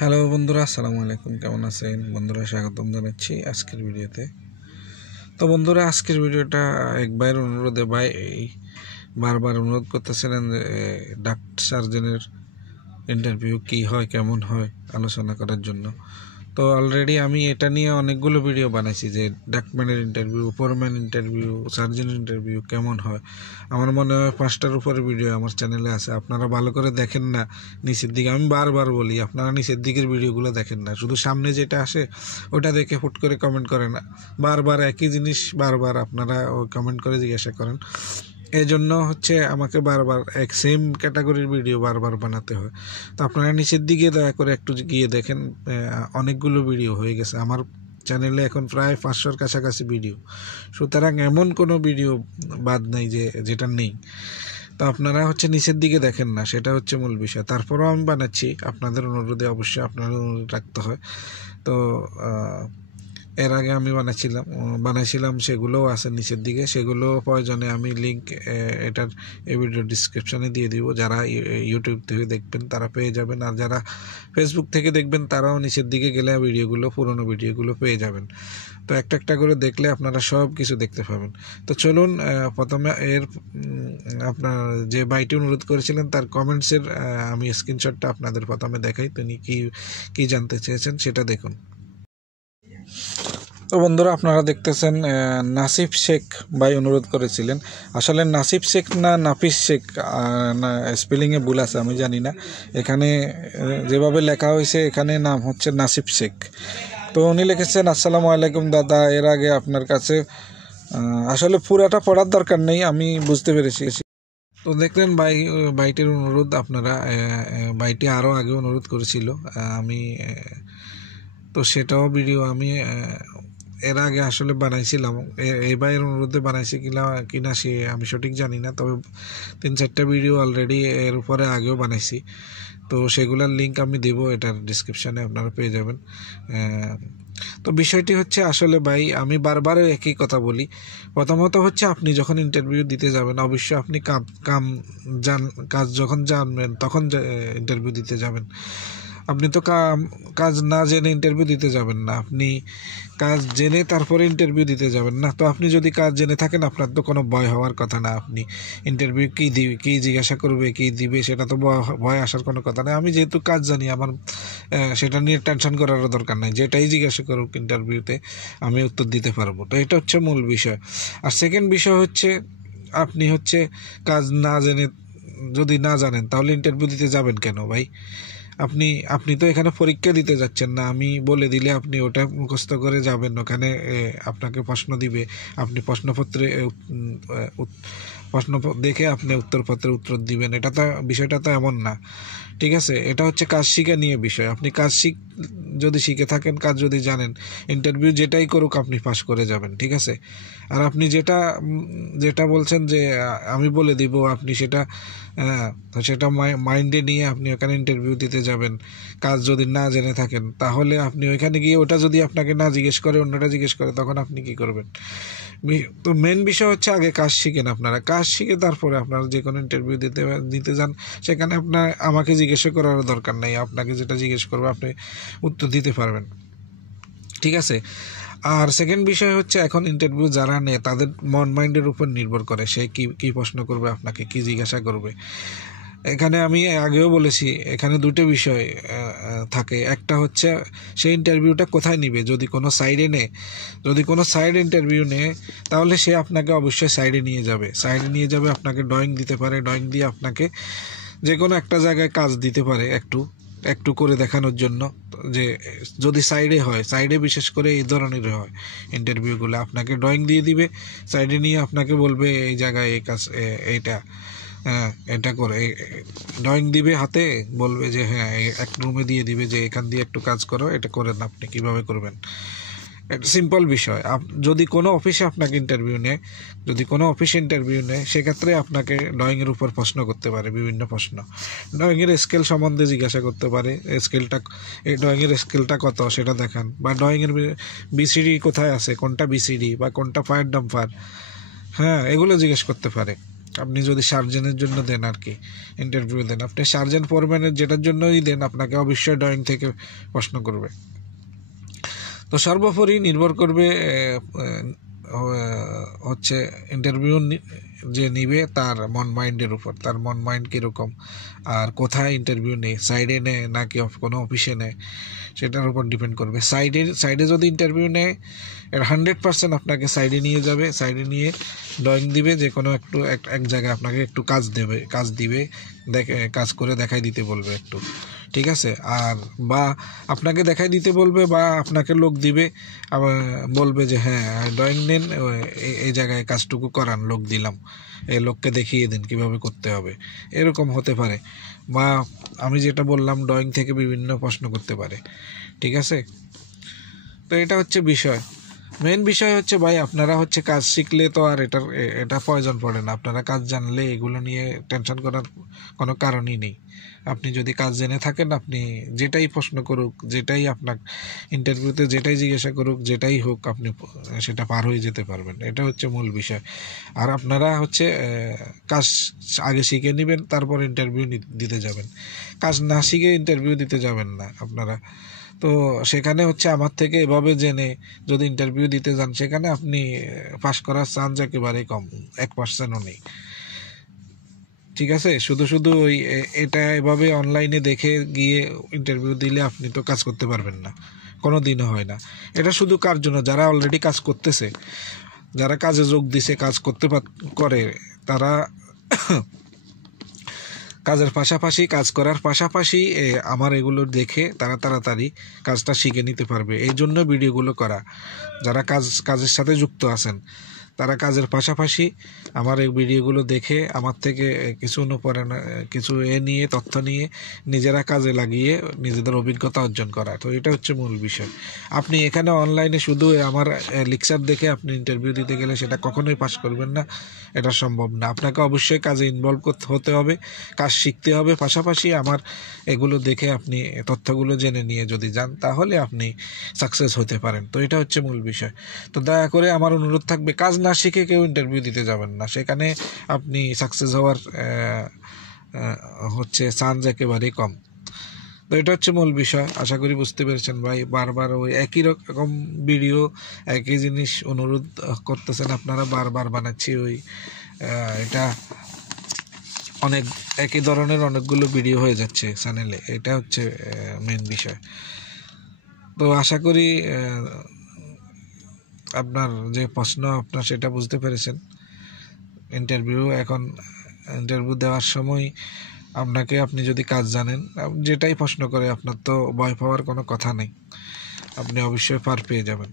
Hello বন্ধুরা, আসসালামু আলাইকুম। কেমন আছেন বন্ধুরা? স্বাগতম জানাচ্ছি আজকের ভিডিওতে। তো বন্ধুরা, আজকের ভিডিওটা এক ভাইয়ের অনুরোধে ভাই বারবার অনুরোধ করতেছিলেন যে ডাক্তার সার্জনের ইন্টারভিউ কি হয়, কেমন হয় আলোচনা করার জন্য। তো অলরেডি আমি এটা নিয়ে অনেকগুলো ভিডিও বানাইছি যে ডাক্তারের ইন্টারভিউ, ফোরম্যান ইন্টারভিউ, সার্জনের ইন্টারভিউ কেমন হয়। আমার মনে হয় 5টার উপরে ভিডিও আমার চ্যানেলে আছে। আপনারা ভালো করে দেখেন না নিচের দিকে। আমি বারবার বলি, আপনারা নিচের দিকের ভিডিওগুলো দেখেন না, শুধু সামনে যেটা আসে ওটা দেখে হুট করে কমেন্ট করেন না। বারবার একই জিনিস বারবার আপনারা কমেন্ট করে জিজ্ঞাসা করেন। এই জন্য আমাকে বারবার এক সেম ক্যাটাগরির ভিডিও বারবার বানাতে হয়। তো আপনারা নিচের দিকে দয়া করে একটু গিয়ে দেখেন, অনেকগুলো ভিডিও হয়ে গেছে আমার চ্যানেলে এখন প্রায় 500-র কাছাকাছি ভিডিও। সুতরাং এমন কোনো ভিডিও বাদ নাই যেটা নেই। তো আপনারা নিচের দিকে দেখেন না, সেটা মূল বিষয়। তারপরেও আমি বানাচ্ছি আপনাদের অনুরোধে, অবশ্যই আপনাদের অনুরোধ রাখতে হয়। তো এর আগে আমি বানাইছিলাম সেগুলোও আছে নিচের দিকে। সেগুলো প্রয়োজনে আমি লিঙ্ক এটার এই ভিডিও ডিসক্রিপশানে দিয়ে দিব। যারা ইউটিউব থেকে দেখবেন তারা পেয়ে যাবেন, আর যারা ফেসবুক থেকে দেখবেন তারাও নিচের দিকে গেলে পুরোনো ভিডিওগুলো পেয়ে যাবেন। তো একটা একটা করে দেখলে আপনারা সব কিছু দেখতে পাবেন। তো চলুন, প্রথমে আপনার যে ভাইটি অনুরোধ করেছিলেন তার কমেন্টসের আমি স্ক্রিনশটটা আপনাদের প্রথমে দেখাই। তিনি কি জানতে চেয়েছেন সেটা দেখুন। তো বন্ধুরা, আপনারা দেখতেছেন নাসিফ শেখ ভাই অনুরোধ করেছিলেন। আসলে নাসিফ শেখ না নাফিস শেখ, না স্পেলিংয়ে ভুল আছে, আমি জানি না। এখানে যেভাবে লেখা হয়েছে এখানে নাম হচ্ছে নাসিফ শেখ। তো উনি লিখেছেন, আসসালামু আলাইকুম দাদা, এর আগে আপনার কাছে আসলে পুরাটা পড়ার দরকার নেই, আমি বুঝতে পেরেছি। তো দেখলেন বাইটির অনুরোধ। আপনারা বাইটি আরও আগে অনুরোধ করেছিল, আমি তো সেটাও ভিডিও আমি এর আগে আসলে বানাইছিলাম। এই ভাইয়ের অনুরোধে বানাইছি কিনা সে আমি সঠিক জানি না, তবে 3-4টা ভিডিও অলরেডি এর উপরে আগেও বানাইছি। তো সেগুলোর লিঙ্ক আমি দেব এটার ডিসক্রিপশানে, আপনারা পেয়ে যাবেন। তো বিষয়টি আসলে ভাই, আমি বারবার একই কথা বলি। প্রথমত আপনি যখন ইন্টারভিউ দিতে যাবেন, অবশ্যই আপনি কাজ যখন জানবেন তখন ইন্টারভিউ দিতে যাবেন। আপনি তো কাজ না জেনে ইন্টারভিউ দিতে যাবেন না, আপনি কাজ জেনে তারপরে ইন্টারভিউ দিতে যাবেন না। তো আপনি যদি কাজ জেনে থাকেন, আপনার তো কোনো ভয় হওয়ার কথা না। আপনি ইন্টারভিউ কী জিজ্ঞাসা করবে, কী দিবে, সেটা তো ভয় আসার কোনো কথা নেই। আমি যেহেতু কাজ জানি, আমার সেটা নিয়ে টেনশন করারও দরকার নেই। যেটাই জিজ্ঞাসা করুক ইন্টারভিউতে আমি উত্তর দিতে পারবো। তো এটা মূল বিষয়। আর সেকেন্ড বিষয় আপনি কাজ না জেনে, যদি না জানেন তাহলে ইন্টারভিউ দিতে যাবেন কেন ভাই? আপনি তো এখানে পরীক্ষা দিতে যাচ্ছেন না। আমি বলে দিলে আপনি ওটা মুখস্থ করে যাবেন, ওখানে আপনাকে প্রশ্ন দিবে, আপনি প্রশ্নপত্রে প্রশ্ন দেখে আপনি উত্তরপত্রে উত্তর দিবেন। বিষয়টা তো এমন না, ঠিক আছে? এটা কাজ শিখা নিয়ে বিষয়। আপনি যদি শিখে থাকেন, কাজ যদি জানেন, ইন্টারভিউ যেটাই করুক আপনি পাস করে যাবেন, ঠিক আছে? আর আপনি যেটা বলছেন যে আমি বলে দিব, আপনি সেটা মাইন্ডে নিয়ে আপনি ওখানে ইন্টারভিউ দিতে যাবেন। কাজ যদি না জেনে থাকেন, তাহলে আপনি ওইখানে গিয়ে ওটা যদি আপনাকে না জিজ্ঞেস করে, অন্যটা জিজ্ঞেস করে, তখন আপনি কি করবেন? তো মেন বিষয় আগে কাজ শিখেন। আপনারা কাজ শিখে তারপরে আপনারা যে কোনো ইন্টারভিউ দিতে যান, সেখানে আমাকে জিজ্ঞাসা করার দরকার নেই। আপনাকে যেটা জিজ্ঞেস করবে আপনি উত্তর দিতে পারবেন, ঠিক আছে? আর সেকেন্ড বিষয় এখন ইন্টারভিউ যারা নেয় তাদের মাইন্ডের উপর নির্ভর করে সে কি প্রশ্ন করবে, আপনাকে কি জিজ্ঞাসা করবে। এখানে আমি আগেও বলেছি, এখানে দুটো বিষয় থাকে। একটা সেই ইন্টারভিউটা কোথায় নিবে। যদি কোনো সাইড ইন্টারভিউ নেয়, তাহলে সে আপনাকে অবশ্যই সাইডে নিয়ে যাবে। আপনাকে ড্রয়িং দিতে পারে, ড্রয়িং দিয়ে আপনাকে যে কোনো একটা জায়গায় কাজ দিতে পারে একটু করে দেখানোর জন্য। যে যদি সাইডে বিশেষ করে এই ধরনের হয় ইন্টারভিউগুলো, আপনাকে ড্রয়িং দিয়ে দিবে, সাইডে নিয়ে আপনাকে বলবে এই জায়গায় এই কাজ, এটা করে ড্রয়িং দিবে হাতে, বলবে যে হ্যাঁ, এক রুমে দিয়ে দিবে যে এখান দিয়ে একটু কাজ করো, এটা করেন, আপনি কিভাবে করবেন। একটা সিম্পল বিষয়। যদি কোনো অফিসে আপনাকে ইন্টারভিউ নেয়, সেক্ষেত্রে আপনাকে ড্রয়িংয়ের উপর প্রশ্ন করতে পারে, বিভিন্ন প্রশ্ন। ড্রয়িংয়ের স্কেল সম্বন্ধে জিজ্ঞাসা করতে পারে, ড্রয়িংয়ের স্কেলটা কত সেটা দেখান, বা ড্রয়িংয়ের বিসিডি কোথায় আছে, কোনটা বিসিডি বা কোনটা ফায়ার ডাম্পার, হ্যাঁ, এগুলো জিজ্ঞেস করতে পারে। আপনি যদি সার্জেনের জন্য দেন আর কি ইন্টারভিউ দেন, আপনি সার্জেন ফোরম্যানের যেটার জন্যই দেন আপনাকে অবশ্যই ড্রয়িং থেকে প্রশ্ন করবে। তো সর্বোপরি নির্ভর করবে হচ্ছে ইন্টারভিউ যে নিবে তার মন মাইন্ডের উপর, তার মন মাইন্ড কীরকম আর কোথায় ইন্টারভিউ নেয়, সাইডে নেয় নাকি কোনো অফিসে নেয় সেটার উপর ডিপেন্ড করবে। সাইডে যদি ইন্টারভিউ নেয় এর 100% আপনাকে সাইডে নিয়ে যাবে, সাইডে নিয়ে ড্রয়িং দিবে, যে কোনো এক জায়গায় আপনাকে একটু কাজ দিবে কাজ করে দেখাই দিতে বলবে একটু, ঠিক আছে। আর বা আপনাকে দেখাই দিতে বলবে বা আপনাকে লোক দিবে, আবার বলবে যে হ্যাঁ ড্রয়িং নেন, এই জায়গায় কাজটুকু করান, লোক দিলাম, এই লোককে দেখিয়ে দিন কীভাবে করতে হবে, এরকম হতে পারে। বা আমি যেটা বললাম ড্রয়িং থেকে বিভিন্ন প্রশ্ন করতে পারে, ঠিক আছে। তো এটা হচ্ছে বিষয়, মেন বিষয় হচ্ছে ভাই আপনারা হচ্ছে কাজ শিখলে তো আর এটা প্রয়োজন পড়ে না, আপনারা কাজ জানলে এগুলো নিয়ে টেনশন করার কোনো কারণই নেই। আপনি যদি কাজ জেনে থাকেন, আপনি যেটাই প্রশ্ন করুক, যেটাই আপনার ইন্টারভিউতে যেটাই জিজ্ঞাসা করুক, যেটাই হোক, আপনি সেটা পার হয়ে যেতে পারবেন, এটা হচ্ছে মূল বিষয়। আর আপনারা হচ্ছে কাজ আগে শিখে নেবেন, তারপর ইন্টারভিউ দিতে যাবেন, কাজ না শিখে ইন্টারভিউ দিতে যাবেন না আপনারা। তো সেখানে হচ্ছে আমার থেকে এভাবে জেনে যদি ইন্টারভিউ দিতে যান, সেখানে আপনি পাস করার চান্স একেবারেই কম, 1%ও নেই, ঠিক আছে। শুধু ওই এটা এভাবে অনলাইনে দেখে গিয়ে ইন্টারভিউ দিলে আপনি তো কাজ করতে পারবেন না, কোনো দিনও হয় না। এটা শুধু কার জন্য, যারা অলরেডি কাজ করতেছে, যারা কাজে যোগ দিছে, কাজ করে তারা কাজ করার পাশাপাশি আমার এগুলো দেখে তারা তাড়াতাড়ি কাজটা শিখে নিতে পারবে, এই জন্য ভিডিওগুলো করা। যারা কাজের সাথে যুক্ত আছেন তারা কাজের পাশাপাশি আমার এই ভিডিওগুলো দেখে আমার থেকে কিছু নিয়ে তথ্য নিয়ে নিজেরা কাজে লাগিয়ে নিজেদের অভিজ্ঞতা অর্জন করা। তো এটা হচ্ছে মূল বিষয়। আপনি এখানে অনলাইনে শুধু আমার লেকচার দেখে আপনি ইন্টারভিউ দিতে গেলে সেটা কখনোই পাস করবেন না, এটা সম্ভব না। আপনাকে অবশ্যই কাজে ইনভলভ হতে হবে, কাজ শিখতে হবে, পাশাপাশি আমার এগুলো দেখে আপনি তথ্যগুলো জেনে নিয়ে যদি যান তাহলে আপনি সাকসেস হতে পারেন। তো এটা হচ্ছে মূল বিষয়। তো দয়া করে আমার অনুরোধ থাকবে, কাজ না শিখে কেউ ইন্টারভিউ দিতে যাবেন না, সেখানে আপনি সাকসেস হওয়ার হচ্ছে চান্স একেবারেই কম। তো এটা হচ্ছে মূল বিষয়, আশা করি বুঝতে পেরেছেন ভাই। বারবার ওই একই রকম ভিডিও, একই জিনিস অনুরোধ করতেছেন আপনারা, বারবার বানাচ্ছি ওই এটা অনেক একই ধরনের অনেকগুলো ভিডিও হয়ে যাচ্ছে চ্যানেলে, এটা হচ্ছে মেন বিষয়। তো আশা করি আপনার যে প্রশ্ন আপনার সেটা বুঝতে পেরেছেন। ইন্টারভিউ দেওয়ার সময় আপনি যদি কাজ জানেন, যেটাই প্রশ্ন করে আপনার তো ভয় পাওয়ার কোনো কথা নেই, আপনি অবশ্যই পার পেয়ে যাবেন।